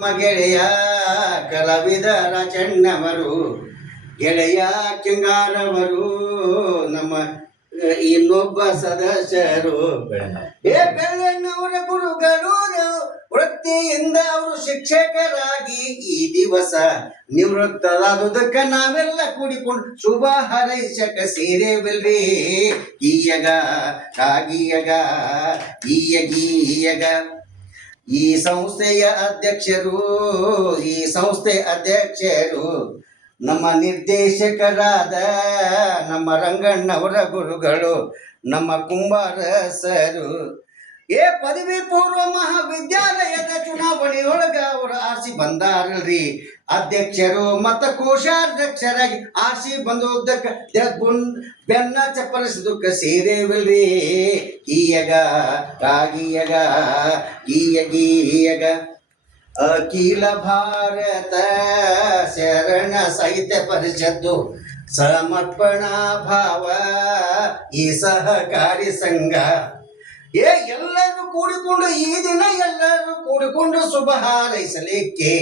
ನಮ್ಮ ಗೆಳೆಯ ಕಲಾವಿದ ರಾಜಣ್ಣವರು, ಗೆಳೆಯ ಕೆಂಗಾರವರು, ನಮ್ಮ ಇನ್ನೊಬ್ಬ ಸದಸ್ಯರು ಬೆಳ್ಳಣ್ಣವರ ಗುರುಗಳು. ವೃತ್ತಿಯಿಂದ ಅವರು ಶಿಕ್ಷಕರಾಗಿ ಈ ದಿವಸ ನಿವೃತ್ತರಾದುದಕ್ಕ ನಾವೆಲ್ಲ ಕೂಡಿಕೊಂಡು ಶುಭ ಹಾರೈಸಕ ಸೇರೇವಲ್ರಿ. ಗೀಯಗ ಕಾಗಿಯಗ ಗೀಯಗ ಈ ಸಂಸ್ಥೆಯ ಅಧ್ಯಕ್ಷರು ನಮ್ಮ ನಿರ್ದೇಶಕರಾದ ನಮ್ಮ ರಂಗಣ್ಣವರ ಗುರುಗಳು, ನಮ್ಮ ಕುಂಬಾರಸರು. ಪದವಿ ಪೂರ್ವ ಮಹಾವಿದ್ಯಾಲಯದ ಚುನಾವಣೆಯೊಳಗ ಅವರು ಆರ್ಸಿ ಬಂದಾರಲ್ರಿ ಅಧ್ಯಕ್ಷರು ಮತ್ತ ಕೋಶಾಧ್ಯಕ್ಷರಾಗಿ ಆರ್ಸಿ ಬಂದೋದಕ್ಕ ಬೆನ್ನ ಚಪ್ಪಲಿಸಿದಕ್ಕ ಸೇರೇವಲ್ರಿ. ಗೀಯಗ ಕಾಗಿಯಗ ಗೀಯಗ ಅಖಿಲ ಭಾರತ ಶರಣ ಸಾಹಿತ್ಯ ಪರಿಷತ್ತು ಸಮರ್ಪಣಾ ಭಾವ ಈ ಸಹಕಾರಿ ಸಂಘ. ಎಲ್ಲರೂ ಕೂಡಿಕೊಂಡು ಈ ದಿನ ಎಲ್ಲರೂ ಕೂಡಿಕೊಂಡು ಶುಭ ಹಾರೈಸಲಿಕ್ಕೆ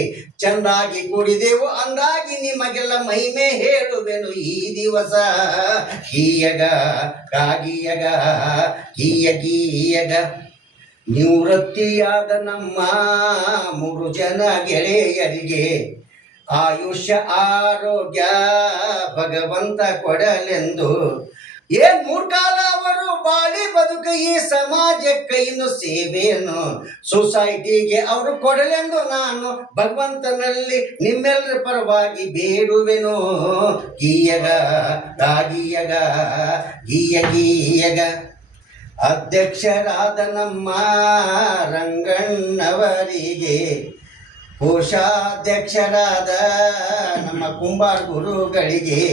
ಚಂದಾಗಿ ಕೂಡಿದೆವು ಅಂದಾಗಿ ನಿಮಗೆಲ್ಲ ಮಹಿಮೆ ಹೇಳುವೆನು ಈ ದಿವಸ. ಗೀಯಗ ಕಾಗಿಯಗ ಗೀಯಗ ನಿವೃತ್ತಿಯಾದ ನಮ್ಮ 3 ಜನ ಗೆಳೆಯರಿಗೆ ಆಯುಷ್ಯ ಆರೋಗ್ಯ ಭಗವಂತ ಕೊಡಲೆಂದು 3 ಕಾಲ ಅವರು ಬಾಳಿ ಬದುಕ ಈ ಸಮಾಜಕ್ಕೆ ಇನ್ನು ಸೇವೆಯನ್ನು ಸೊಸೈಟಿಗೆ ಅವರು ಕೊಡಲೆಂದು ನಾನು ಭಗವಂತನಲ್ಲಿ ನಿಮ್ಮೆಲ್ಲರ ಪರವಾಗಿ ಬೇಡುವೆನು. ಗೀಯಗ ಕಾಗಿಯಗ ಗೀಯಗ ಅಧ್ಯಕ್ಷರಾದ ನಮ್ಮ ರಂಗಣ್ಣವರಿಗೆ, ಕೋಶಾಧ್ಯಕ್ಷರಾದ ನಮ್ಮ ಕುಂಬಾರ ಗುರುಗಳಿಗೆ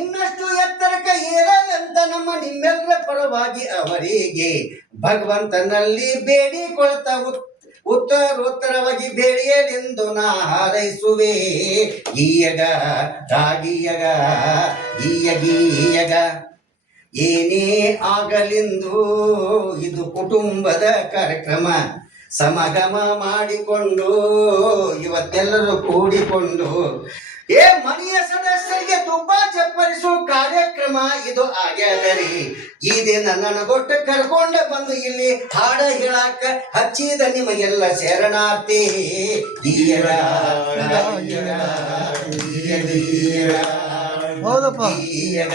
ಇನ್ನಷ್ಟು ಎತ್ತರಕ್ಕೆ ಏರಲೆಂತ ನಮ್ಮ ನಿಮ್ಮೆಲ್ಲರ ಪರವಾಗಿ ಅವರಿಗೆ ಭಗವಂತನಲ್ಲಿ ಬೇಡಿಕೊಳ್ತಾ ಉತ್ತರೋತ್ತರವಾಗಿ ಬೇಡಿಯಲೆಂದು ನಾ ಹಾರೈಸುವೆ. ಗೀಯಗ ಕಾಗಿಯಗ ಗೀಯಗ ಏನೇ ಆಗಲೆಂದು ಇದು ಕುಟುಂಬದ ಕಾರ್ಯಕ್ರಮ ಸಮಾಗಮ ಮಾಡಿಕೊಂಡು ಇವತ್ತೆಲ್ಲರೂ ಕೂಡಿಕೊಂಡು ಮನೆಯ ಸದಸ್ಯರಿಗೆ ತುಂಬಾ ಚಪ್ಪರಿಸುವ ಕಾರ್ಯಕ್ರಮ ಇದು ಆಗ್ಯಾದರಿ. ಈ ದಿನ ನನಗೊಟ್ಟು ಕರ್ಕೊಂಡು ಬಂದು ಇಲ್ಲಿ ಹಾಡ ಹೇಳಾಕ ಹಚ್ಚಿದ ನಿಮಗೆಲ್ಲ ಶರಣಾರ್ಥಿ. ಹೌದಪ್ಪ. ಗೀಯಗ